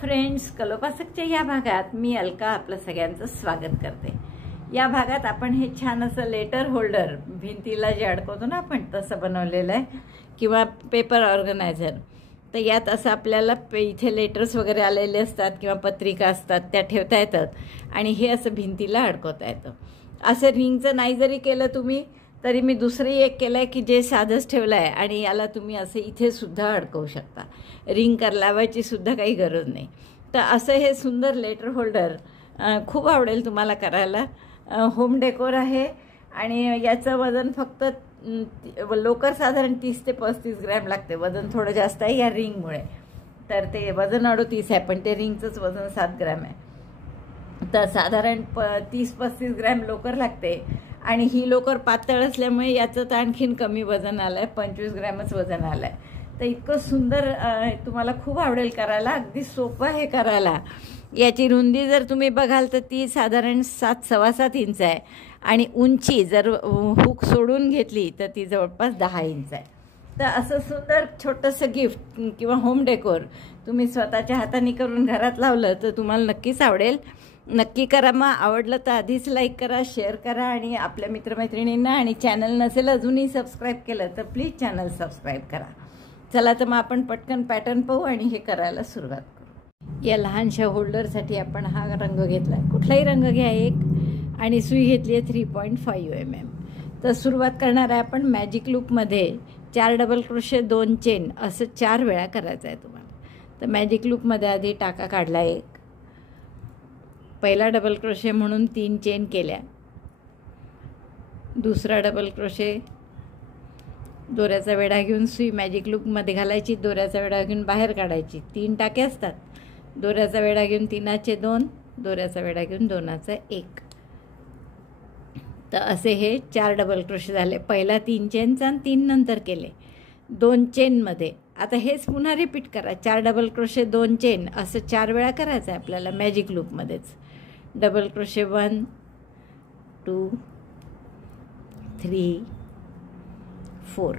Friends, कलोपासकच्या या भागात मी अलका आपलं सगळ्यांचं स्वागत करते। या भागात आपण हे छान असं लेटर होल्डर भिंतीला जे अडकवतो ना आपण तसं बनवलेलं आहे किंवा पेपर ऑर्गनायझर। तर यात असं आपल्याला इथे लेटर्स वगैरे आलेले असतात किंवा पत्रिका असतात त्या ठेवता येतात आणि हे असं भिंतीला अडकवता येतं। असं रिंगचं नाही जरी केलं तुम्ही तरी मी दुसरी एक केलंय की जे साधंच ठेवलं आहे आणि याला तुम्ही असं इथे सुद्धा अडकवू शकता। रिंग लावायची सुद्धा काही गरज नाही। तर असं हे सुंदर लेटर होल्डर खूप आवडेल तुम्हाला करायला। होम डेकोर आहे आणि याचं वजन फक्त लोकर साधारण 30 ते 35 ग्रॅम लागते। वजन थोडं जास्त आहे या रिंगमुळे, तर ते वजन 38 आहे पण ते रिंगचंच वजन 7 ग्रॅम आहे। तर साधारण 30-35 ग्रॅम लोकर लागते आणि ही लोकर पातळ असल्यामुळे याचं तर आणखीन कमी वजन आलं आहे, 25 ग्रॅमच वजन आलं आहे। तर इतकं सुंदर तुम्हाला खूप आवडेल करायला, अगदी सोपं आहे करायला। याची रुंदी जर तुम्ही बघाल तर ती साधारण 7-7.25 इंच आहे आणि उंची जर हुक सोडून घेतली तर ती जवळपास 10 इंच आहे। तर असं सुंदर छोटंसं गिफ्ट किंवा होम डेकोर तुम्ही स्वतःच्या हाताने करून घरात लावलं तर तुम्हाला नक्कीच आवडेल। नक्की करा। मग आवडलं तर आधीच लाईक करा, शेअर करा आणि आपल्या मित्रमैत्रिणींना, आणि चॅनल नसेल अजूनही सबस्क्राईब केलं तर प्लीज चॅनल सबस्क्राईब करा। चला तर मग आपण पटकन पॅटर्न पाहू आणि हे करायला सुरुवात करू। या लहानशा होल्डरसाठी आपण हा रंग घेतला आहे, कुठलाही रंग घ्या एक, आणि सुई घेतली आहे 3.5 mm। तर सुरुवात करणार आहे आपण मॅजिक लूपमध्ये 4 डबल क्रोशे 2 चेन असं 4 वेळा करायचं आहे तुम्हाला। तर मॅजिक लूपमध्ये आधी टाका काढला एक, पहिला डबल क्रोशे म्हणून 3 चेन केल्या, दुसरा डबल क्रोशे, दोऱ्याचा वेढा घेऊन सुई मॅजिक लूपमध्ये घालायची, दोऱ्याचा वेढा घेऊन बाहेर काढायची। 3 टाके असतात, दोऱ्याचा वेढा घेऊन 3चे 2, दोऱ्याचा वेढा घेऊन 2चा 1। तर असे हे 4 डबल क्रोशे झाले। पहिला 3 चेनचा आणि 3 नंतर केले 2 चेनमध्ये। आता हेच पुन्हा रिपीट करा, 4 डबल क्रोशे 2 चेन असं 4 वेळा करायचं आहे आपल्याला मॅजिक लूपमध्येच। Double crochet 1 2 3 4,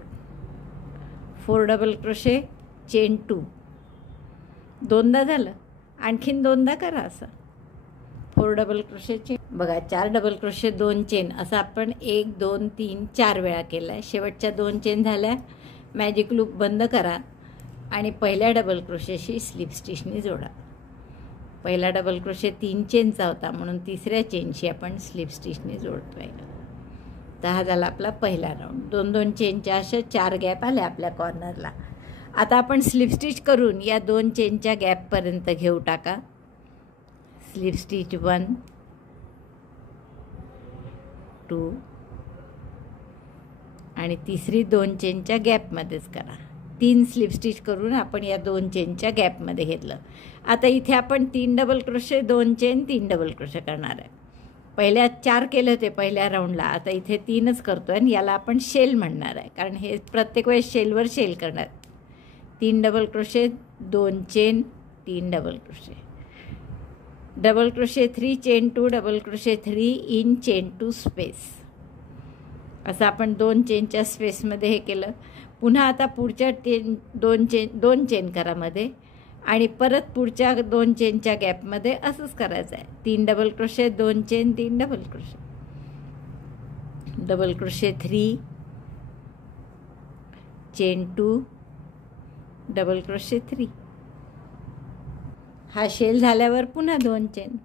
4 double crochet chain 2, दोनदा झालं, आणखीन दोनदा करा असं 4 डबल क्रोशे चेन। बघा 4 डबल क्रोशे 2 चेन असं आपण 1 2 3 4 वेळा केला आहे। शेवटच्या 2 चेन झाल्या, मॅजिक लूप बंद करा आणि पहिल्या डबल क्रोशेशी स्लिप स्टिचनी जोडा। पहिला डबल क्रोशे 3 चेनचा होता म्हणून तिसऱ्या चेनशी आपण स्लिप स्टिचनी जोडतोय। तर हा झाला आपला पहिला राऊंड। 2-2 चेनच्या अशा 4 गॅप आल्या आपल्या कॉर्नरला। आता आपण स्लिप स्टिच करून या 2 चेनच्या गॅपपर्यंत घेऊ टाका। स्लिप स्टिच 1 2 आणि तिसरी 2 चेनच्या गॅपमध्येच करा। 3 स्लिप स्टिच करून आपण या 2 चेनच्या गॅपमध्ये घेतलं। आता इथे आपण 3 double crochet 2 chain 3 double crochet करणार आहे। पहिल्या 4 केले होते पहिल्या राऊंडला, आता इथे 3च करतोय आणि याला आपण शेल म्हणणार आहे कारण हे प्रत्येक वेळेस शेलवर शेल करणार। 3 double crochet 2 chain 3 double crochet, double crochet 3 chain 2 double crochet 3 in chain 2 space. असं आपण 2 चेनच्या स्पेसमध्ये हे केलं। पुन्हा आता पुढच्या 2 चेन करा मध्ये आणि परत पुढच्या 2 चेनच्या गॅपमध्ये असंच करायचं आहे। 3 double crochet 2 chain 3 double crochet, double crochet 3 chain 2 double crochet 3। हा शेल झाल्यावर पुन्हा 2 चेन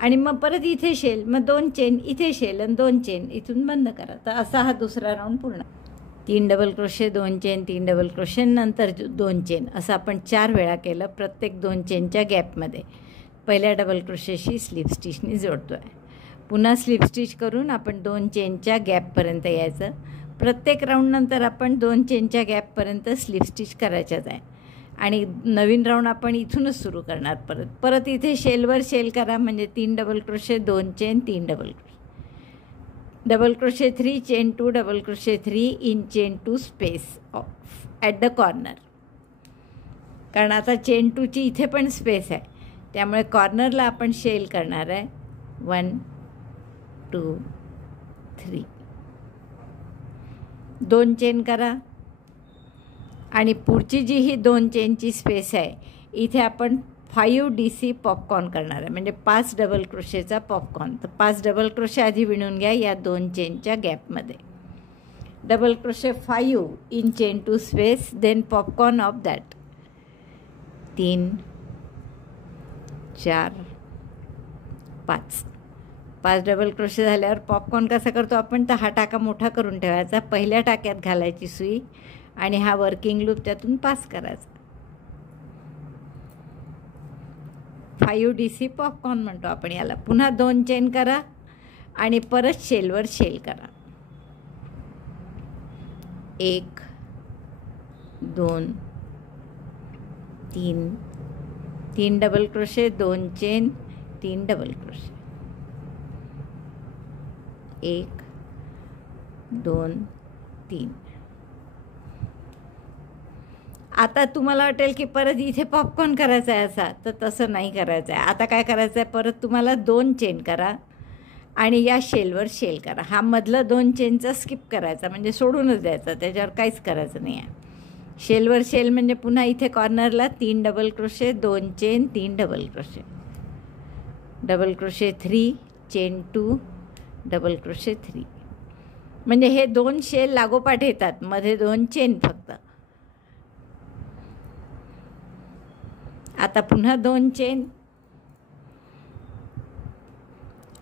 आणि मग परत इथे शेल, मग 2 चेन इथे शेल आणि 2 चेन इथून बंद करा। तर असा हा दुसरा राऊंड पूर्ण। 3 double crochet 2 chain 3 double crochet नंतर 2 चेन असं आपण 4 वेळा केलं प्रत्येक 2 चेनच्या गॅपमध्ये। पहिल्या डबल क्रोशेशी स्लिप स्टिचनी जोडतो आहे। पुन्हा स्लिप स्टिच करून आपण 2 चेनच्या गॅपपर्यंत यायचं। प्रत्येक राऊंडनंतर आपण 2 चेनच्या गॅपपर्यंत स्लिप स्टिच करायच्याच आहे आणि नवीन राऊंड आपण इथूनच सुरू करणार। परत इथे शेलवर शेल करा म्हणजे 3 double crochet 2 chain 3 double crochet, double crochet 3 chain 2 double crochet 3 in chain 2 space at the corner. कारण आता चेन 2ची इथे पण स्पेस आहे त्यामुळे कॉर्नरला आपण शेल करणार आहे। 1 2 3, 2 चेन करा आणि पुढची जी ही 2 चेनची स्पेस आहे इथे आपण 5 DC पॉपकॉर्न करणार आहे, म्हणजे 5 डबल क्रोशेचा पॉपकॉर्न. तर 5 डबल क्रोशे आधी विणून घ्या या 2 चेनच्या गॅपमध्ये. Double crochet 5 in chain 2 space, then popcorn of that. 3 4 5. 5 double crochet झाल्यावर पॉपकॉर्न कसा करतो आपण, तर हा टाका मोठा करून ठेवायचा, पहिल्या टाक्यात घालायची सुई आणि हा वर्किंग लूप त्यातून पास करायचा. 5 DC पॉपकॉर्न म्हणतो आपण याला. पुन्हा 2 चेन करा आणि परत शेलवर शेल करा. 1 2 3. 3 double crochet, 2 chain, 3 double crochet. 1 2 3. आता तुम्हाला वाटेल की परत इथे पॉपकॉर्न करायचा आहे असा, तर तसं नाही करायचं आहे. आता काय करायचं आहे, परत तुम्हाला 2 चेन करा आणि या शेलवर शेल करा. हा मधलं 2 चेनचा स्किप करायचा, म्हणजे सोडूनच द्यायचा, त्याच्यावर काहीच करायचं नाही आहे. शेलवर शेल म्हणजे पुन्हा इथे कॉर्नरला 3 double crochet, 2 chain, 3 double crochet. Double crochet 3, chain 2, double crochet 3. म्हणजे हे 2 शेल लागोपाठ येतात, मध्ये 2 चेन फक्त. आता पुन्हा 2 चेन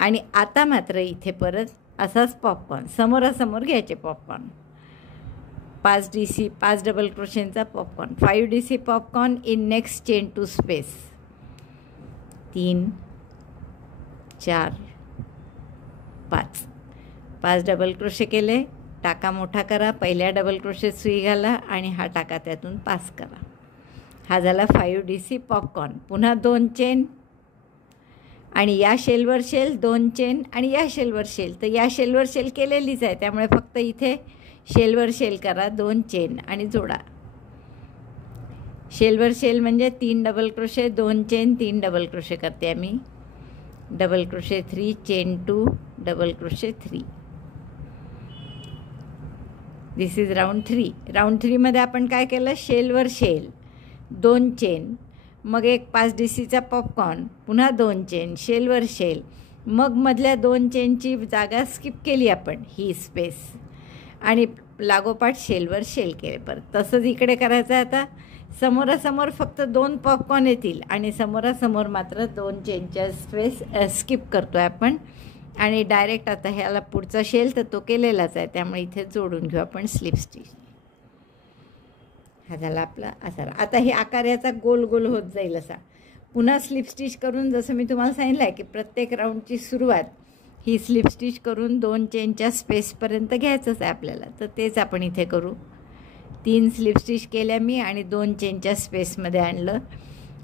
आणि आता मात्र इथे परत असाच पॉपकॉर्न समोरासमोर घ्यायचे. पॉपकॉर्न 5 DC 5 डबल क्रोशेंचा popcorn. 5 DC popcorn in next chain 2 space. 3 4 5. 5 double crochet केले, टाका मोठा करा, पहिल्या डबल क्रोशेत सुई घाला आणि हा टाका त्यातून पास करा. हा झाला 5 DC पॉपकॉर्न. पुन्हा 2 चेन आणि या शेलवर शेल, 2 चेन आणि या शेलवर शेल. तर या शेलवर शेल केलेलीच आहे, त्यामुळे फक्त इथे शेलवर शेल करा, 2 चेन आणि जोडा. शेलवर शेल म्हणजे 3 double crochet, 2 chain, 3 double crochet करते आम्ही. Double crochet 3, chain 2, double crochet 3. This is round 3. Round 3मध्ये आपण काय केलं, शेलवर शेल, 2 चेन, मग एक 5 DCचा पॉपकॉर्न, पुन्हा 2 चेन, शेलवर शेल, मग मधल्या 2 चेनची जागा स्किप केली आपण, ही स्पेस, आणि लागोपाठ शेलवर शेल केले. परत तसंच इकडे करायचं आहे. आता समोरासमोर फक्त 2 पॉपकॉर्न येतील आणि समोरासमोर मात्र 2 चेनच्या स्पेस स्किप करतो आहे आपण आणि डायरेक्ट आता ह्याला पुढचा शेल तर तो केलेलाच आहे, त्यामुळे इथे जोडून घेऊ आपण स्लिप स्टिच. हा झाला आपला असा. आता हे आकार याचा गोल गोल होत जाईल असा. पुन्हा स्लिप स्टिच करून, जसं मी तुम्हाला सांगितलं आहे की प्रत्येक राऊंडची सुरुवात ही स्लिप स्टिच करून 2 चेनच्या स्पेसपर्यंत घ्यायचंच आहे आपल्याला, तर तेच आपण इथे करू. 3 स्लिप स्टिच केल्या मी आणि 2 चेनच्या स्पेसमध्ये आणलं.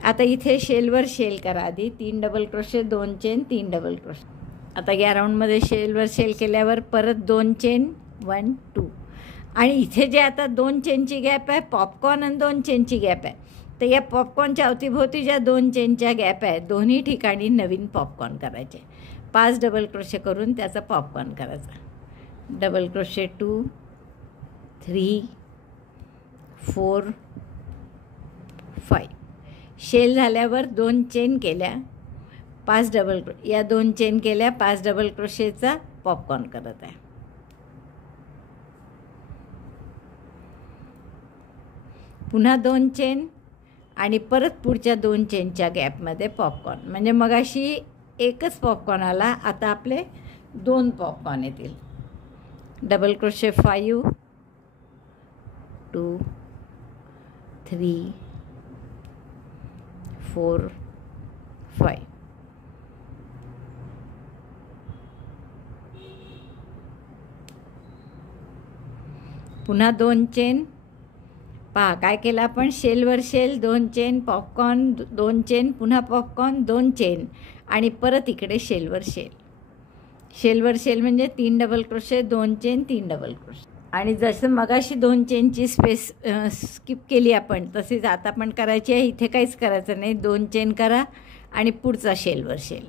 आता इथे शेलवर शेल करा आधी. 3 double crochet, 2 chain, 3 double crochet. आता या राऊंडमध्ये शेलवर शेल केल्यावर परत 2 चेन, 1 2, आणि इथे जे आता 2 चेनची गॅप आहे, पॉपकॉर्न आणि 2 चेनची गॅप आहे, तर या पॉपकॉर्नच्या अवतीभोवती ज्या 2 चेनच्या गॅप आहे, दोन्ही ठिकाणी नवीन पॉपकॉर्न करायचे. 5 डबल क्रोशे करून त्याचा पॉपकॉर्न करायचा. Double crochet 2 3 4 5. शेल झाल्यावर 2 चेन केल्या, 5 डबल या 2 चेन केल्या, 5 डबल क्रोशेचा पॉपकॉर्न करत आहे. पुन्हा 2 चेन आणि परत पुढच्या 2 चेनच्या गॅपमध्ये पॉपकॉर्न. म्हणजे मगाशी एकच पॉपकॉर्न आला, आता आपले 2 पॉपकॉर्न येतील. Double crochet 5 2 3 4 5. पुन्हा 2 चेन. पहा काय केलं आपण, शेलवर शेल, 2 चेन, पॉपकॉर्न, 2 चेन, पुन्हा पॉपकॉर्न, 2 चेन आणि परत इकडे शेलवर शेल. शेलवर शेल म्हणजे 3 double crochet, 2 chain, 3 double crochet. आणि जसं मगाशी 2 चेनची स्पेस स्किप केली आपण, तसेच आता पण करायची आहे. इथे काहीच करायचं नाही, 2 चेन करा आणि पुढचा शेलवर शेल,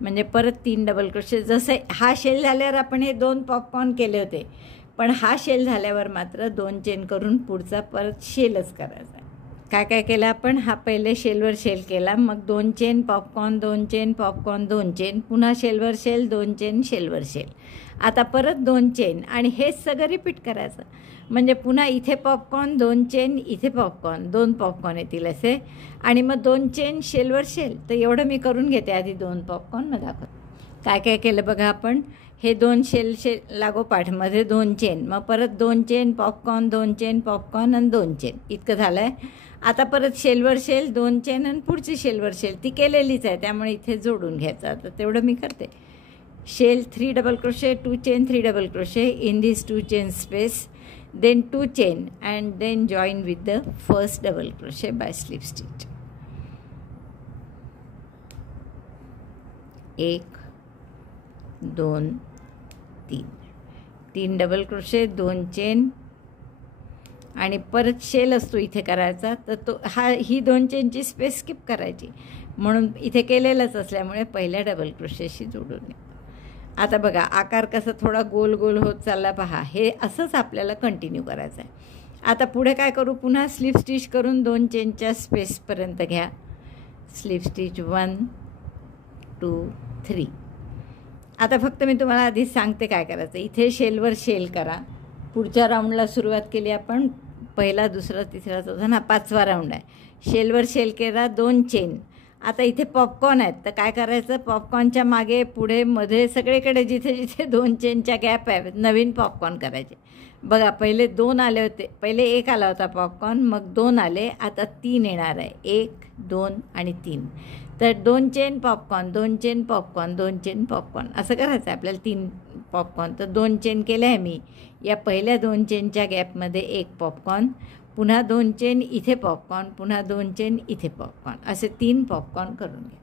म्हणजे परत 3 डबल क्रोशे. जसं हा शेल झाल्यावर आपण हे 2 पॉपकॉर्न केले होते, पण हा शेल झाल्यावर मात्र 2 चेन करून पुढचा परत शेलच करायचा. काय काय केलं आपण, हा पहिले शेलवर शेल केला, मग 2 chain popcorn, 2 chain popcorn, 2 chain, पुन्हा शेलवर शेल, 2 चेन शेलवर शेल, आता परत 2 चेन, आणि हेच सगळं रिपीट करायचं. म्हणजे पुन्हा इथे पॉपकॉर्न, 2 चेन, इथे पॉपकॉर्न, 2 पॉपकॉर्न येतील असे, आणि मग 2 चेन शेलवर शेल. तर एवढं मी करून घेते आधी 2 पॉपकॉर्न, मग दाखवते काय काय केलं बघा आपण. हे 2 शेल लागोपाठ, मध्ये 2 चेन, मग परत 2 चेन पॉपकॉर्न, 2 चेन पॉपकॉर्न आणि 2 चेन, इतकं झालं आहे. आता परत शेलवर शेल, 2 चेन, आणि पुढची शेलवर शेल ती केलेलीच आहे, त्यामुळे इथे जोडून घ्यायचं. आता तेवढं मी करते. Shell 3 double crochet, 2 chain, 3 double crochet in this 2 chain space, then 2 chain and then join with the first double crochet by slip stitch. 1 2 3 double crochet, 2 chain, आणि परत शेल असतो इथे करायचा, तर तो ही 2 चेनची स्पेस स्किप करायची, म्हणून इथे केलेलंच असल्यामुळे पहिल्या डबल क्रोशेशी जोडून येतो. आता बघा आकार कसा थोडा गोल गोल होत चालला पहा. हे असंच आपल्याला कंटिन्यू करायचं आहे. आता पुढे काय करू, पुन्हा स्लिप स्टिच करून 2 चेनच्या स्पेसपर्यंत घ्या. Slip stitch 1 2 3. आता फक्त मी तुम्हाला आधीच सांगते काय करायचं. इथे शेलवर शेल करा. पुढच्या राऊंडला सुरुवात केली आपण, पहिला दुसरा तिसरा चौथा ना 5वा राऊंड आहे. शेलवर शेल केला, 2 चेन. आता इथे पॉपकॉर्न आहेत, तर काय करायचं, पॉपकॉर्नच्या मागे पुढे मध्ये सगळीकडे जिथे जिथे 2 चेनच्या गॅप आहेत नवीन पॉपकॉर्न करायचे. बघा पहिले 2 आले होते, पहिले 1 आला होता पॉपकॉर्न, मग 2 आले, आता 3 येणार आहे. 1 2 आणि 3. तर 2 chain popcorn, 2 chain popcorn, 2 chain popcorn असं करायचं आहे आपल्याला. 3 पॉपकॉर्न, तर 2 चेन केले आहे मी. या पहिल्या 2 चेनच्या गॅपमध्ये 1 पॉपकॉर्न, पुन्हा 2 चेन इथे पॉपकॉर्न, पुन्हा 2 चेन इथे पॉपकॉर्न, असे 3 पॉपकॉर्न करून घ्या.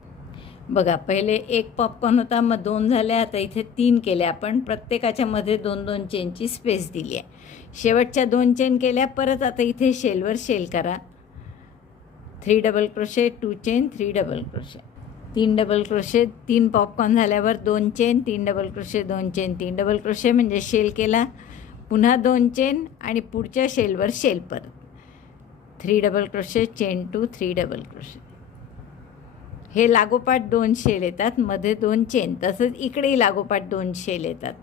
बघा पहिले 1 पॉपकॉर्न होता, मग 2 झाले, आता इथे 3 केले आपण. प्रत्येकाच्या मध्ये 2-2 चेनची स्पेस दिली आहे. शेवटच्या 2 चेन केल्या. परत आता इथे शेलवर शेल करा. 3 double crochet, 2 chain, 3 double crochet, 3 double crochet, 3 popcorn झाल्यावर 2 chain, 3 double crochet, 2 chain, 3 double crochet, म्हणजे शेल केला, पुन्हा 2 चेन, आणि पुढच्या शेलवर शेल परत 3 double crochet, chain 2, 3 double crochet. हे लागोपाठ 2 शेल येतात, मध्ये 2 चेन. तसंच इकडेही लागोपाठ 2 शेल येतात,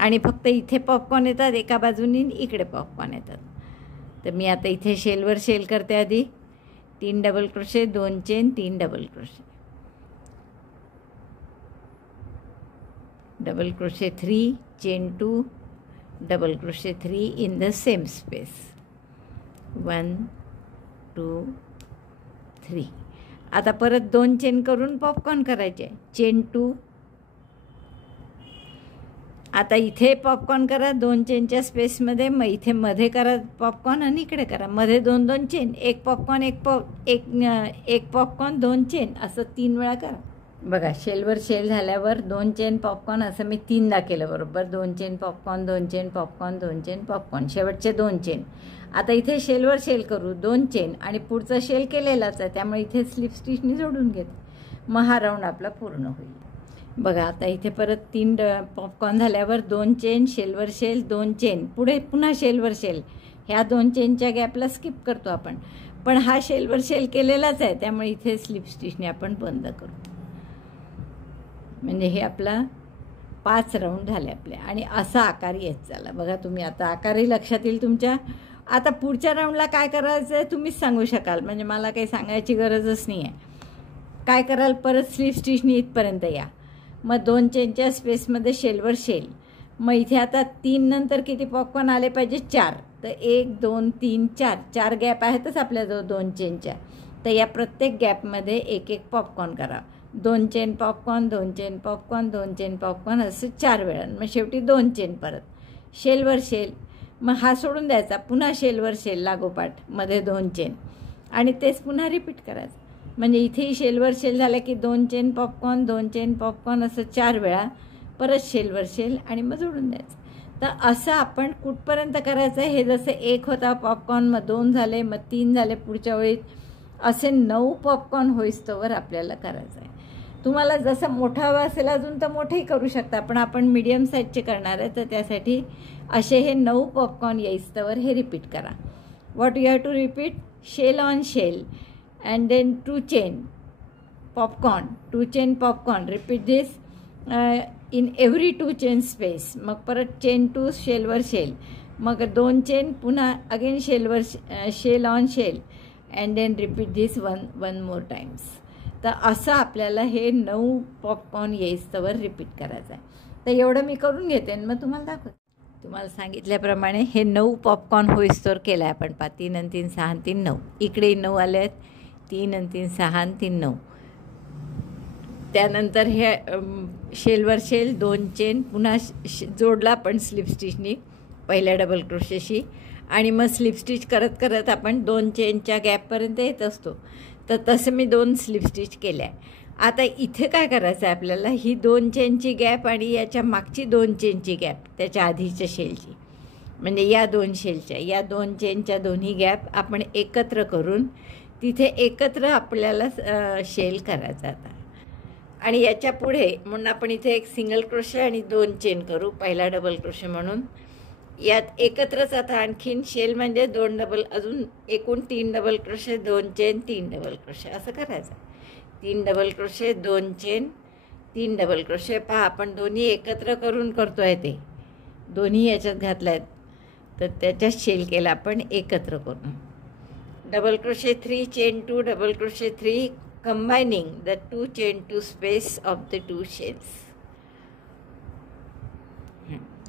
आणि फक्त इथे पॉपकॉर्न येतात एका बाजूनी, इकडे पॉपकॉर्न येतात. तर मी आता इथे शेलवर शेल करते आधी. 3 double crochet, 2 chain, 3 double crochet, double crochet 3, chain 2, double crochet 3 in the same space. 1 2 3. आता परत 2 चेन करून पॉपकॉर्न करायचे. चेन 2, आता इथे पॉपकॉर्न करा 2 चेनच्या स्पेसमध्ये, मग इथे मध्ये करा पॉपकॉर्न, आणि इकडे करा मध्ये 2-2 चेन, 1 पॉपकॉर्न, 1 पॉपकॉर्न, 2 चेन, असं 3 वेळा करा. बघा शेलवर शेल झाल्यावर 2 चेन पॉपकॉर्न असं मी 3दा केलं बरोबर. 2 chain popcorn, 2 chain popcorn, 2 chain popcorn, शेवटचे 2 चेन. आता इथे शेलवर शेल करू, 2 चेन, आणि पुढचा शेल केलेलाच आहे, त्यामुळे इथे स्लिप स्टिचनी जोडून घेते. मग हा राऊंड आपला पूर्ण होईल. बघा आता इथे परत 3 पॉपकॉर्न झाल्यावर 2 चेन, शेलवर शेल, 2 चेन, पुढे पुन्हा शेलवर शेल. ह्या 2 चेनच्या गॅपला स्किप करतो आपण, पण हा शेलवर शेल केलेलाच आहे, त्यामुळे इथे स्लिप स्टिचने आपण बंद करू. म्हणजे हे आपला 5 राऊंड झाले आपले, आणि असा आकार येत चालला. बघा तुम्ही आता आकारही लक्षात येईल तुमच्या. आता पुढच्या राऊंडला काय करायचं आहे तुम्हीच सांगू शकाल, म्हणजे मला काही सांगायची गरजच नाही आहे. काय कराल, परत स्लिप स्टिचनी इथपर्यंत या, मग 2 चेनच्या स्पेसमध्ये शेलवर शेल. मग इथे आता 3 नंतर किती पॉपकॉर्न आले पाहिजे, 4. तर 1 2 3 4 गॅप आहेतच आपल्याजवळ 2 चेनच्या. तर या प्रत्येक गॅपमध्ये 1 पॉपकॉर्न करा. 2 chain popcorn, 2 chain popcorn, 2 chain popcorn, असे 4 वेळा. मग शेवटी 2 चेन, परत शेलवर शेल, मग हा सोडून द्यायचा, पुन्हा शेलवर शेल लागोपाठ, मध्ये 2 चेन, आणि तेच पुन्हा रिपीट करायचं. म्हणजे इथेही शेलवर शेल झालं की 2 चेन पॉपकॉर्न, 2 चेन पॉपकॉर्न, असं 4 वेळा, परत शेलवर शेल, आणि मग जोडून द्यायचं. तर असं आपण कुठपर्यंत करायचं आहे, हे जसं 1 होता पॉपकॉर्न, मग 2 झाले, मग 3 झाले, पुढच्या वेळी असे 9 पॉपकॉर्न होईस्तोवर आपल्याला करायचं आहे. तुम्हाला जसं मोठा हवा असेल अजून तर मोठेही करू शकता, पण आपण मीडियम साईजचे करणार आहे, तर त्यासाठी असे हे 9 पॉपकॉर्न येईस्तोवर हे रिपीट करा. What you have to repeat, shell on shell and then 2 chain popcorn, 2 chain popcorn. Repeat this in every 2 chain space. मग परत चेन 2 शेलवर शेल, मग 2 चेन, पुन्हा अगेन शेलवर shell on shell and then repeat this one more times. तर असं आपल्याला हे 9 popcorn येईस्तवर repeat करायचं आहे. तर एवढं मी करून घेते आणि मग तुम्हाला दाखवते. तुम्हाला सांगितल्याप्रमाणे हे 9 पॉपकॉर्न होईस्तवर केलं आहे आपण. 3 आणि 3 6 आणि 3 9. इकडे 9 आले आहेत. 3 आणि 3 6 आणि 3 9. त्यानंतर हे शेलवर शेल 2 चेन, पुन्हा जोडला आपण स्लिप स्टिचनी पहिल्या डबल क्रोशेशी, आणि मग स्लिप स्टिच करत करत आपण 2 चेनच्या गॅपपर्यंत येत असतो. तर तसं मी 2 स्लिप स्टिच केल्या. आता इथे काय करायचं आहे आपल्याला, ही 2 चेनची गॅप आणि याच्या मागची 2 चेनची गॅप, त्याच्या आधीच्या शेलची, म्हणजे या 2 शेलच्या, या 2 चेनच्या दोन्ही गॅप आपण एकत्र करून तिथे एकत्र आपल्याला शेल करायचा आता. आणि याच्या पुढे म्हणून आपण इथे एक सिंगल क्रोशे आणि 2 चेन करू पहिला डबल क्रोशे म्हणून. यात एकत्रच आता आणखीन शेल म्हणजे 2 डबल, अजून एकूण 3 double crochet, 2 chain, 3 double crochet असं करायचं. 3 double crochet, 2 chain, 3 double crochet. पहा आपण दोन्ही एकत्र करून करतो आहे, ते दोन्ही याच्यात घातलं आहेत, तर त्याच्यात शेल केला आपण एकत्र करून. Double crochet 3 chain 2 double crochet 3 combining the 2 chain 2 space of the 2 shells.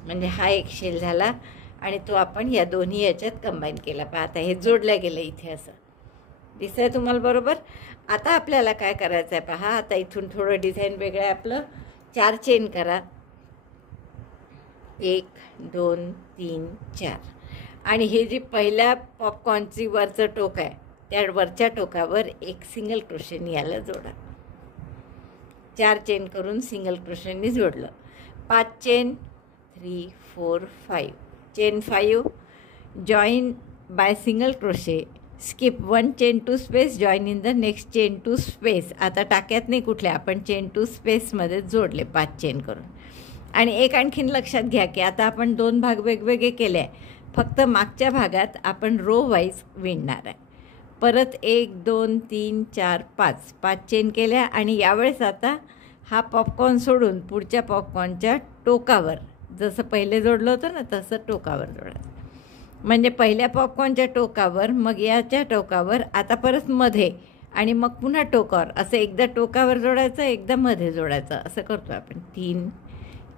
म्हणजे हा एक शेल झाला आणि तो आपण या दोन्ही याच्यात कंबाईन केला. पाहता हे जोडल्या गेलं इथे, असं दिसतंय तुम्हाला बरोबर. आता आपल्याला काय करायचं आहे पहा, आता इथून थोडं डिझाईन वेगळं आहे आपलं. 4 चेन करा, 1 2 3 4, आणि हे जी पहिल्या पॉपकॉर्नची वरचं टोक आहे त्या वरच्या टोकावर एक सिंगल क्रोशेनी याला जोडा. 4 चेन करून सिंगल क्रोशेनी जोडलं. 5 chain 3 4 5, chain 5, join by single crochet, skip 1 chain 2 space, join in the next chain 2 space. आता टाक्यात नाही कुठल्या, आपण चेन 2 स्पेसमध्ये जोडले 5 चेन करून. आणि एक आणखीन लक्षात घ्या की आता आपण 2 भाग वेगवेगळे केले आहे, फक्त मागच्या भागात आपण रो वाईज विणणार आहे. परत 1 2 3 4 5 5 चेन केल्या, आणि यावेळेस आता हा पॉपकॉर्न सोडून पुढच्या पॉपकॉर्नच्या टोकावर, जसं पहिले जोडलं होतं ना तसं टोकावर जोडायचं. म्हणजे पहिल्या पॉपकॉर्नच्या टोकावर, मग याच्या टोकावर, आता परत मध्ये, आणि मग पुन्हा टोकावर, असं एकदा टोकावर जोडायचं, एकदा मध्ये जोडायचं, असं करतो आपण. 3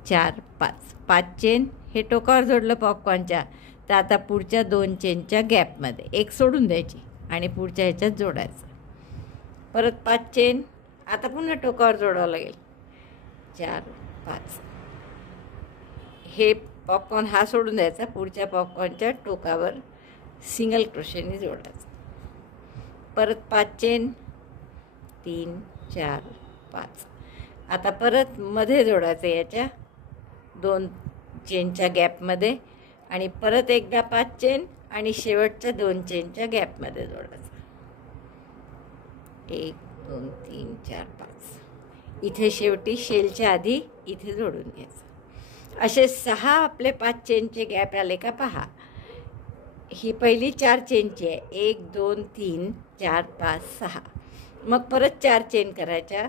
4 5 5 चेन, हे टोकावर जोडलं पॉपकॉर्नच्या, तर आता पुढच्या 2 चेनच्या गॅपमध्ये एक सोडून द्यायची आणि पुढच्या ह्याच्यात जोडायचं. परत 5 चेन, आता पुन्हा टोकावर जोडावं लागेल. 4 5, हे पॉपकॉर्न हा सोडून द्यायचा, पुढच्या पॉपकॉर्नच्या टोकावर सिंगल क्रोशेनी जोडायचं. परत 5 चेन, 3 4 5, आता परत मध्ये जोडायचं याच्या 2 चेनच्या गॅपमध्ये, आणि परत एकदा 5 चेन आणि शेवटच्या 2 चेनच्या गॅपमध्ये जोडायचं. 1 2 3 4 5, इथे शेवटी शेलच्या आधी इथे जोडून घ्यायचं. असे 6 आपले 5 चेनचे गॅप आले का पहा. ही पहिली 4 चेनची आहे, 1 2 3 4 5 6. मग परत 4 चेन करायच्या,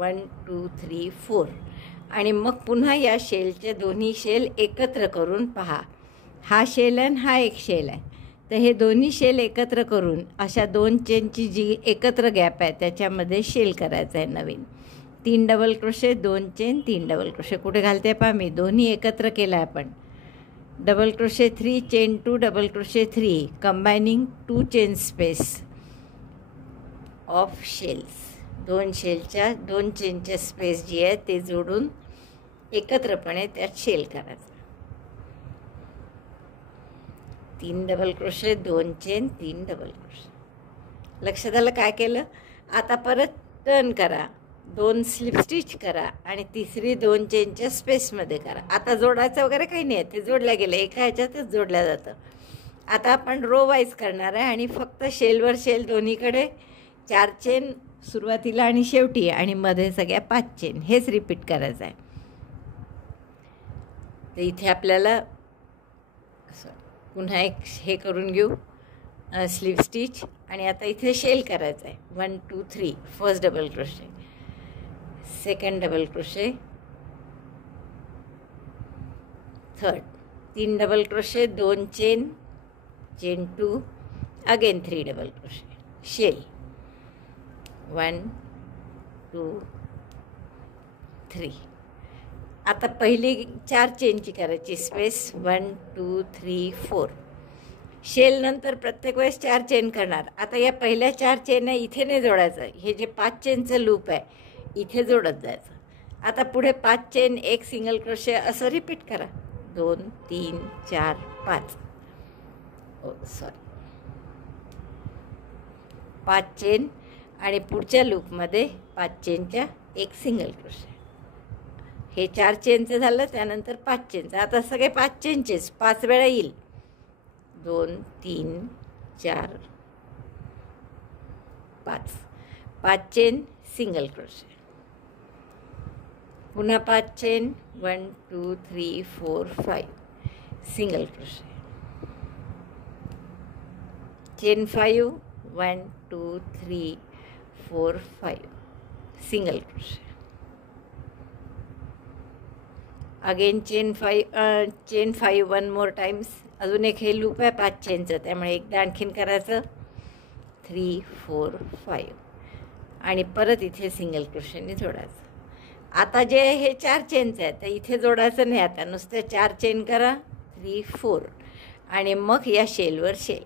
1 2 3 4, आणि मग पुन्हा या शेलचे दोन्ही शेल एकत्र करून पहा. हा शेल आहे, हा एक शेल आहे, तर हे दोन्ही शेल एकत्र करून अशा 2 चेनची जी एकत्र गॅप आहे त्याच्यामध्ये शेल करायचं आहे नवीन. 3 double crochet, 2 chain, 3 double crochet. कुठे घालते पहा मी, दोन्ही एकत्र केलं आहे आपण. Double crochet 3 chain 2 double crochet 3, combining 2 chain space of shells. 2 शेलच्या 2 चेनच्या स्पेस जी आहे ते जोडून एकत्रपणे त्यात शेल करायचं. 3 double crochet, 2 chain, 3 double crochet. लक्षात आलं काय केलं. आता परत टर्न करा, 2 स्लिप स्टिच करा, आणि तिसरी 2 चेनच्या स्पेसमध्ये करा. आता जोडायचं वगैरे काही नाही आहे, ते जोडल्या गेलं, एका ह्याच्यातच जोडल्या जातं. आता आपण रो वाईज करणार आहे, आणि फक्त शेलवर शेल दोन्हीकडे 4 चेन सुरुवातीला आणि शेवटी, आणि मध्ये सगळ्या 5 चेन, हेच रिपीट करायचं आहे. तर इथे आपल्याला पुन्हा एक हे करून घेऊ, स्लीव स्टिच, आणि आता इथे शेल करायचा आहे. 1 2 3 first double crochet, second double crochet, third 3 double crochet, 2 chain, chain 2, again 3 double crochet, shell 1 2 3. आता पहिली 4 चेनची करायची स्पेस 1 2 3 4. शेल नंतर प्रत्येक वेळेस 4 चेन करणार. आता या पहिल्या 4 चेन इथे नाही जोडायचं, हे जे 5 चेनचं लूप आहे इथे जोडत जायचं. आता पुढे 5 चेन, 1 सिंगल क्रोशे असं रिपीट करा. 2 3 4 5, 5 चेन आणि पुढच्या लूपमध्ये 5 चेनच्या 1 सिंगल क्रोशे. हे 4 चेनचं झालं, त्यानंतर 5 चेनचं. आता सगळे 5 चेनचेच 5 वेळा येईल. 2 3 4 5, 5 चेन सिंगल क्रोशे, पुन्हा 5 chain 1 2 3 4 5 single crochet, chain 5 1 2 3 4 5 single crochet, again chain 5 1 more times. अजून एक हे लूप आहे 5 चेनचं, त्यामुळे एकदा आणखीन करायचं. 3 4 5 आणि परत इथे सिंगल क्रोशेने जोडायचं. आता जे हे 4 चेनचं आहे तर इथे जोडायचं नाही, आता नुसतं 4 चेन करा 3 4 आणि मग या शेलवर शेल,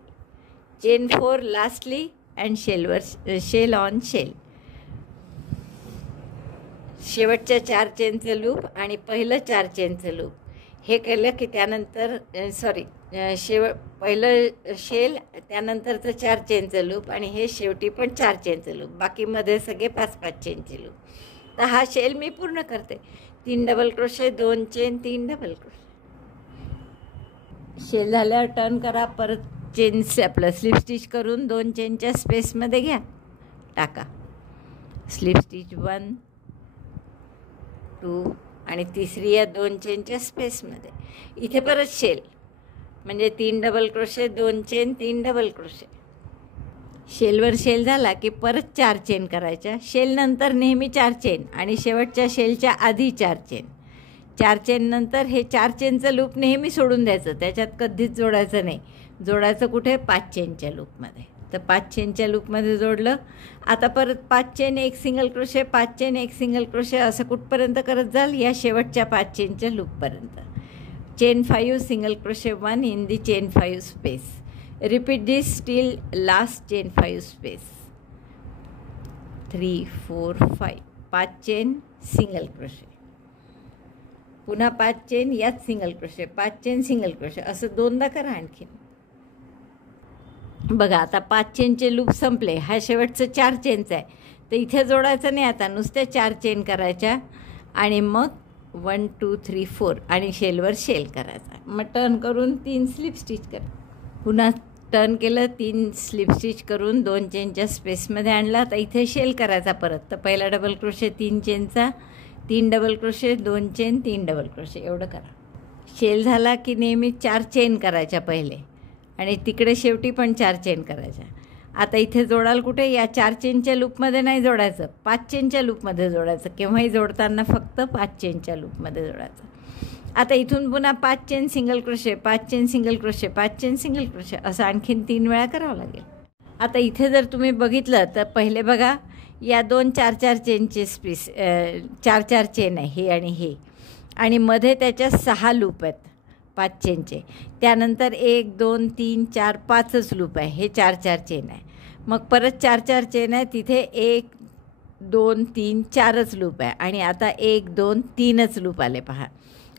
चेन 4 लास्टली अँड शेलवर शेल ऑन शेल. शेवटच्या 4 चेनचं लूप आणि पहिलं 4 चेनचं लूप हे केलं की त्यानंतर पहिलं शेल, त्यानंतरचं 4 चेनचं लूप आणि हे शेवटी पण 4 चेनचं लूप, बाकीमध्ये सगळे 5-5 चेनचे लूप. तर हा शेल मी पूर्ण करते. 3 double crochet, 2 chain, 3 double crochet. Shell झाल्यावर टर्न करा, परत चेन आपलं स्लिप स्टिच करून 2 चेनच्या स्पेसमध्ये घ्या, टाका स्लिप स्टिच 1 2 आणि तिसरी या 2 चेनच्या स्पेसमध्ये. इथे परत शेल म्हणजे 3 double crochet, 2 chain, 3 double crochet. शेलवर शेल झाला की परत 4 चेन करायच्या. शेल नंतर नेहमी 4 चेन आणि शेवटच्या शेलच्या आधी 4 चेन. 4 चेन नंतर हे 4 चेनचं लूप नेहमी सोडून द्यायचं, त्याच्यात कधीच जोडायचं नाही. जोडायचं कुठे? 5 चेनच्या लूपमध्ये. तर 5 चेनच्या लूपमध्ये जोडलं. आता परत 5 chain 1 single crochet, 5 chain 1 single crochet असं कुठपर्यंत करत जाल? या शेवटच्या 5 चेनच्या लूपपर्यंत. Chain 5 single crochet 1 in the chain 5 space. Repeat this till last chain 5 space. 3 4 5, 5 chain single crochet, पुन्हा 5 चेन यात single crochet, 5 chain single crochet असं 2दा करा आणखीन. बघा आता 5 चेनचे लूप संपले. हा शेवटचं 4 चेनचं आहे, तर इथे जोडायचं नाही, आता नुसत्या 4 चेन करायच्या आणि मग 1 2 3 4 आणि शेलवर शेल करायचा. मग टर्न करून 3 स्लिप स्टिच करा. पुन्हा टर्न केलं, 3 स्लिप स्टिच करून 2 चेनच्या स्पेसमध्ये आणला. तर इथे शेल करायचा परत. तर पहिला double crochet 3 चेनचा, 3 double crochet, 2 chain, 3 double crochet एवढं करा. शेल झाला की नेहमी 4 चेन करायच्या पहिले आणि तिकडे शेवटी पण 4 चेन करायच्या. आता इथे जोडाल कुठे? या 4 चेनच्या लूपमध्ये नाही जोडायचं, 5 चेनच्या लूपमध्ये जोडायचं. केव्हाही जोडताना फक्त 5 चेनच्या लूपमध्ये जोडायचं. आता इथून पुन्हा 5 chain single crochet, 5 chain single crochet, 5 chain single crochet असं आणखीन 3 वेळा करावं लागेल. आता इथे जर तुम्ही बघितलं तर पहिले बघा या 2 4-4 चेनचे स्पेस, 4-4 चेन आहे हे आणि हे, आणि मध्ये त्याच्या 6 लूप आहेत 5 चेनचे. त्यानंतर 1 2 3 4 5च लूप आहे, हे 4-4 चेन आहे. मग परत 4-4 चेन आहे, तिथे 1 2 3 4च लूप आहे आणि आता 1 2 3च लूप आले पहा.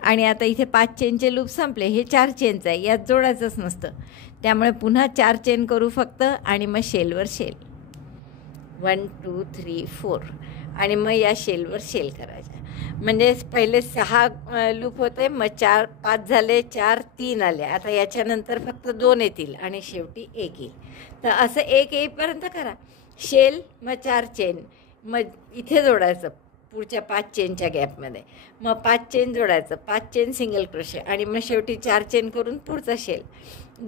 आणि आता इथे 5 चेनचे लूप संपले. हे 4 चेनचं आहे, यात जोडायचंच नसतं, त्यामुळे पुन्हा 4 चेन करू फक्त आणि मग शेलवर शेल 1 2 3 4 आणि मग या शेलवर शेल करायच्या. म्हणजे पहिले 6 लूप होते, मग 4 5 झाले, 4 3 आले. आता याच्यानंतर फक्त 2 येतील आणि शेवटी 1 येईल. तर असं 1 येईपर्यंत करा. शेल मग 4 चेन, मग इथे जोडायचं पुढच्या 5 चेनच्या गॅपमध्ये. मग 5 चेन जोडायचं, 5 चेन सिंगल क्रोशे आणि मग शेवटी 4 चेन करून पुढचा शेल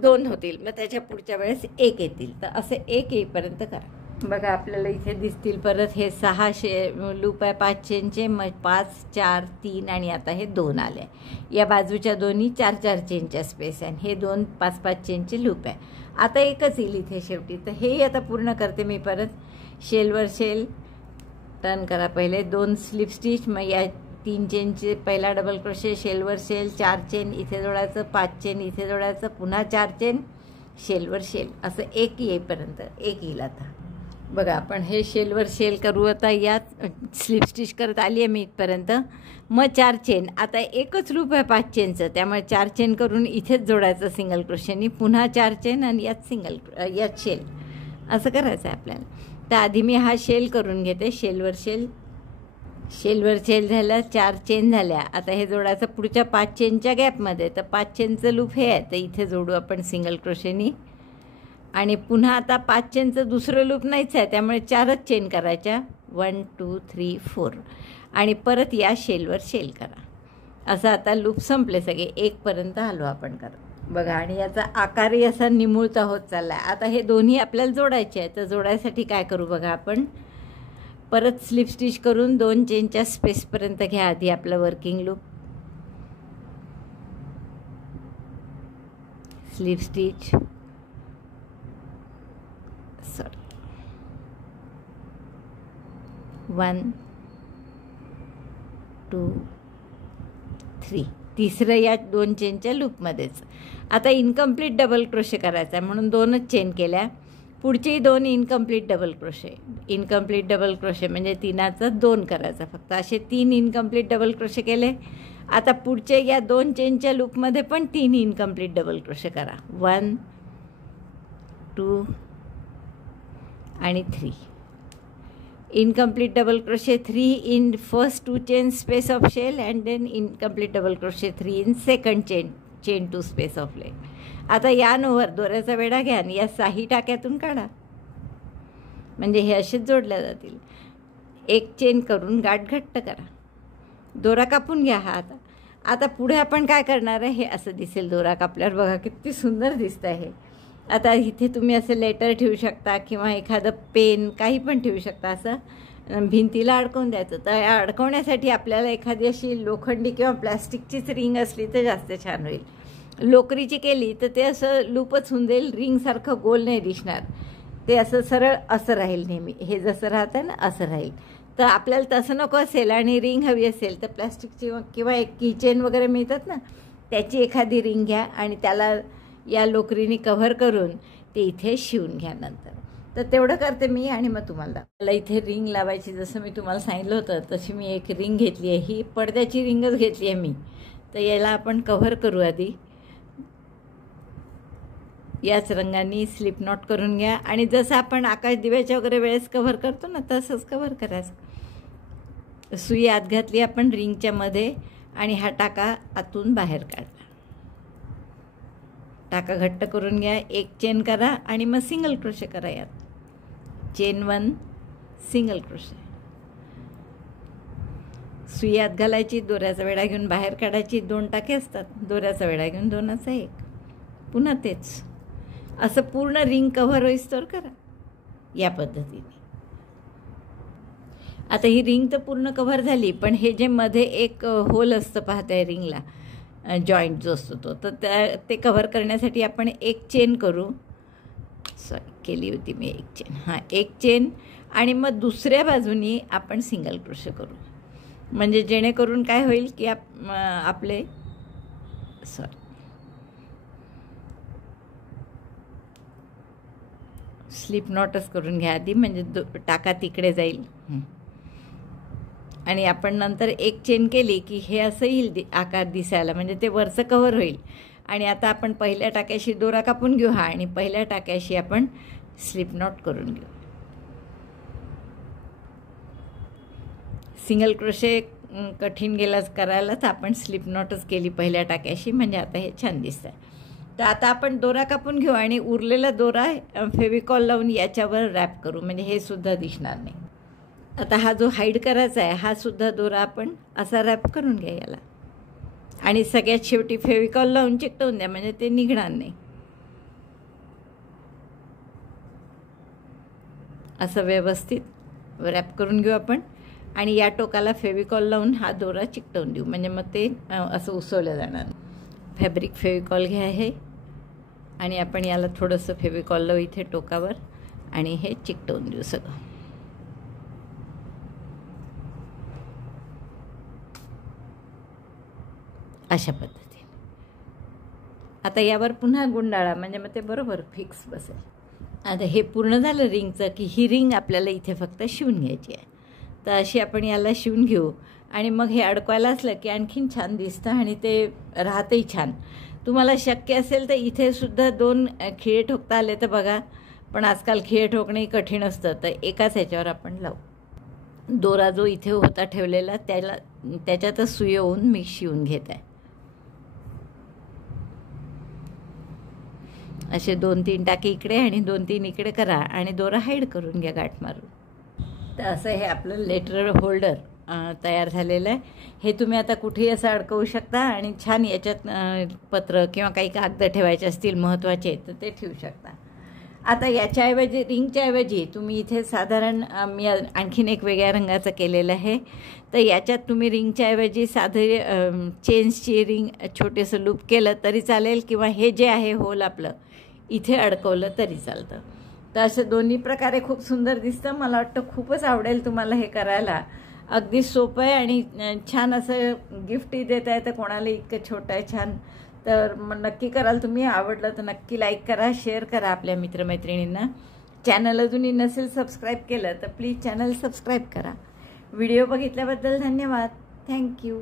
2 होतील. मग त्याच्या पुढच्या वेळेस 1 येतील. तर असे 1 येईपर्यंत करा. बघा आपल्याला इथे दिसतील परत हे 6 लूप आहे 5 चेनचे. मग 5 4 3 आणि आता हे 2 आले. या बाजूच्या दोन्ही 4 चेनच्या स्पेस आहे. हे 2 5 चेनचे लूप आहे. आता एकच येईल इथे शेवटी. तर हेही आता पूर्ण करते मी परत. शेलवर शेल टर्न करा, पहिले 2 स्लिप स्टिच. मग या 3 चेनचे पहिला डबल क्रोशे, शेलवर शेल, 4 चेन इथे जोडायचं, 5 चेन इथे जोडायचं, पुन्हा 4 चेन, शेलवर शेल, असं 1 येईपर्यंत 1 येईल. आता बघा आपण हे शेलवर शेल करू. आता यात स्लिप स्टिच करत आली आहे मी इथपर्यंत. मग 4 चेन, आता एकच लूप आहे 5 चेनचं, त्यामुळे 4 चेन करून इथेच जोडायचं सिंगल क्रोशेनी, पुन्हा 4 चेन आणि यात शेल, असं करायचं आहे आपल्याला. तर आधी मी हा शेल करून घेते. शेलवर शेल, शेलवर शेल झाला, 4 चेन झाल्या. आता हे जोडायचं पुढच्या 5 चेनच्या गॅपमध्ये. तर 5 चेनचं लूप हे आहे, तर इथे जोडू आपण सिंगल क्रोशेनी. आणि पुन्हा आता 5 चेनचं दुसरं लूप नाहीच आहे, त्यामुळे 4च चेन करायच्या, 1 2 3 4 आणि परत या शेलवर शेल करा. असं आता लूप संपले सगळे, 1 पर्यंत हलवा आपण करा. बघा आणि याचा आकारही असा निमुळता होत चालला आहे. आता हे दोन्ही आपल्याला जोडायचे आहे. तर जोडायसाठी काय करू बघा आपण, परत स्लिप स्टिच करून 2 चेनच्या स्पेसपर्यंत घ्या आधी आपलं वर्किंग लूप. स्लिप स्टिच, 1 2 3, तिसरं या 2 चेनच्या लूपमध्येच. आता इनकम्प्लीट डबल क्रोशे करायचा आहे म्हणून 2च चेन केल्या. पुढची 2 incomplete double crochet. Incomplete double crochet म्हणजे 3चं 2 करायचा फक्त. असे 3 इनकम्प्लीट डबल क्रोशे केले. आता पुढचे या 2 चेनच्या लूपमध्ये पण 3 इनकम्प्लीट डबल क्रोशे करा, 1 2 आणि 3. Incomplete double crochet 3 in first 2 chain space of shell and then incomplete double crochet 3 in second chain 2 space of lane. आता यानोवर दोऱ्याचा वेढा घ्या आणि या 6 टाक्यातून काढा, म्हणजे हे असेच जोडल्या जातील. 1 चेन करून गाठ घट्ट करा, दोरा कापून घ्या हा. आता पुढे आपण काय करणार आहे, हे असं दिसेल दोरा कापल्यावर. बघा किती सुंदर दिसतं आहे. आता इथे तुम्ही असं लेटर ठेवू शकता किंवा एखादं पेन काही पण ठेवू शकता. असं भिंतीला अडकवून द्यायचं. तर अडकवण्यासाठी आपल्याला एखादी अशी लोखंडी किंवा प्लॅस्टिकचीच रिंग असली तर जास्त छान होईल. लोकरीची केली तर ते असं लूपच होऊन जाईल, रिंगसारखं गोल नाही दिसणार. ते असं सरळ असं राहील नेहमी, हे जसं राहतं ना असं राहील. तर आपल्याला तसं नको असेल आणि रिंग हवी असेल तर प्लॅस्टिकची किंवा एक किचेन वगैरे मिळतात ना, त्याची एखादी रिंग घ्या आणि त्याला या लोकरीने कव्हर करून ते इथे शिवून घ्या नंतर. तर तेवढं करते मी आणि मग तुम्हाला इथे रिंग लावायची. जसं मी तुम्हाला सांगितलं होतं तशी मी एक रिंग घेतली आहे. ही पडद्याची रिंगच घेतली आहे मी. तर याला आपण कव्हर करू आधी. याच रंगाने स्लिप नॉट करून घ्या आणि जसं आपण आकाश दिव्याच्या वगैरे वेळेस कव्हर करतो ना तसंच कव्हर करायचं. सुई आत घातली आपण रिंगच्या मध्ये आणि हा टाका आतून बाहेर काढला. टाका घट्ट करून घ्या, 1 चेन करा आणि मग सिंगल क्रोशे करा. यात चेन 1 सिंगल क्रोशे, सुई आत घालायची, दोऱ्याचा वेढा घेऊन बाहेर काढायची. 2 टाके असतात, दोऱ्याचा वेढा घेऊन 2चा 1, पुन्हा तेच. असं पूर्ण रिंग कव्हर होईस्तोवर करा या पद्धतीने. आता ही रिंग तर पूर्ण कव्हर झाली, पण हे जे मध्ये एक होल असतं पाहताय रिंगला, जॉईंट जो असतो तो, तर ते कव्हर करण्यासाठी आपण 1 चेन करू. सॉरी केली होती मी 1 चेन. हां 1 चेन आणि मग दुसऱ्या बाजूनी आपण सिंगल क्रोशे करू. म्हणजे जेणेकरून काय होईल की आपले स्लिप नॉटच करून घ्या आधी, म्हणजे टाका तिकडे जाईल. आणि आपण नंतर 1 चेन केली की हे असं येईल आकार दिसायला, म्हणजे ते वरचं कव्हर होईल. आणि आता आपण पहिल्या टाक्याशी दोरा कापून घेऊ हा आणि पहिल्या टाक्याशी आपण स्लिप नॉट करून घेऊ. सिंगल क्रोशे कठीण गेलाच करायला तर आपण स्लिप नॉटच केली पहिल्या टाक्याशी, म्हणजे आता हे छान दिसतं. तर आता आपण दोरा कापून घेऊ आणि उरलेला दोरा फेविकॉल लावून याच्यावर रॅप करू, म्हणजे हे सुद्धा दिसणार नाही. आता हा जो हाईड करायचा आहे हा सुद्धा दोरा आपण असा रॅप करून घ्या याला आणि सगळ्यात शेवटी फेविकॉल लावून चिकटवून द्या, म्हणजे ते निघणार नाही. असं व्यवस्थित रॅप करून घेऊ आपण आणि या टोकाला फेविकॉल लावून हा दोरा चिकटवून देऊ, म्हणजे मग ते असं उसवलं जाणार. फॅब्रिक फेविकॉल घ्या हे आणि आपण याला थोडंसं फेविकॉल लावू इथे टोकावर आणि हे चिकटवून देऊ सगळं. अशा पद्धतीने आता यावर पुन्हा गुंडाळा, म्हणजे मग ते बरोबर फिक्स बसेल. आता हे पूर्ण झालं रिंगचं की ही रिंग आपल्याला इथे फक्त शिवून घ्यायची आहे. तर अशी आपण याला शिवून घेऊ आणि मग हे अडकवायला असलं की आणखीन छान दिसतं आणि ते राहतही छान. तुम्हाला शक्य असेल तर इथे सुद्धा 2 खिळे ठोकता आले तर बघा, पण आजकाल खिळे ठोकणंही कठीण असतं. तर एकाच ह्याच्यावर आपण लावू. दोरा जो इथे होता ठेवलेला त्याच्यातच सुई होऊन मी शिवून घेत आहे. असे 2-3 टाके इकडे आणि 2-3 इकडे करा आणि दोरा हाईड करून घ्या गाठ मारून. तर असं हे आपलं लेटर होल्डर तयार झालेलं आहे. हे तुम्ही आता कुठेही असं अडकवू शकता आणि छान याच्यात पत्र किंवा काही कागद ठेवायचे असतील महत्त्वाचे तर ते ठेवू शकता. आता याच्याऐवजी रिंगच्या ऐवजी तुम्ही इथे साधारण मी आणखीन एक वेगळ्या रंगाचं केलेलं आहे. तर याच्यात तुम्ही रिंगच्या ऐवजी साधे चेन्सची रिंग छोटेसं लूप केलं तरी चालेल किंवा हे जे आहे होल आपलं इथे अडकवलं तरी चालतं. तर असं दोन्ही प्रकारे खूप सुंदर दिसतं. मला वाटतं खूपच आवडेल तुम्हाला हे करायला. अगदी सोपं आहे आणि छान असं गिफ्टही देता येतं कोणाला. इतकं छोटं आहे छान. तर मग नक्की कराल तुम्ही. आवडलं तर नक्की लाईक करा, शेअर करा आपल्या मित्रमैत्रिणींना. चॅनल अजूनही नसेल सबस्क्राईब केलं तर प्लीज चॅनल सबस्क्राईब करा. व्हिडिओ बघितल्याबद्दल धन्यवाद. थँक्यू.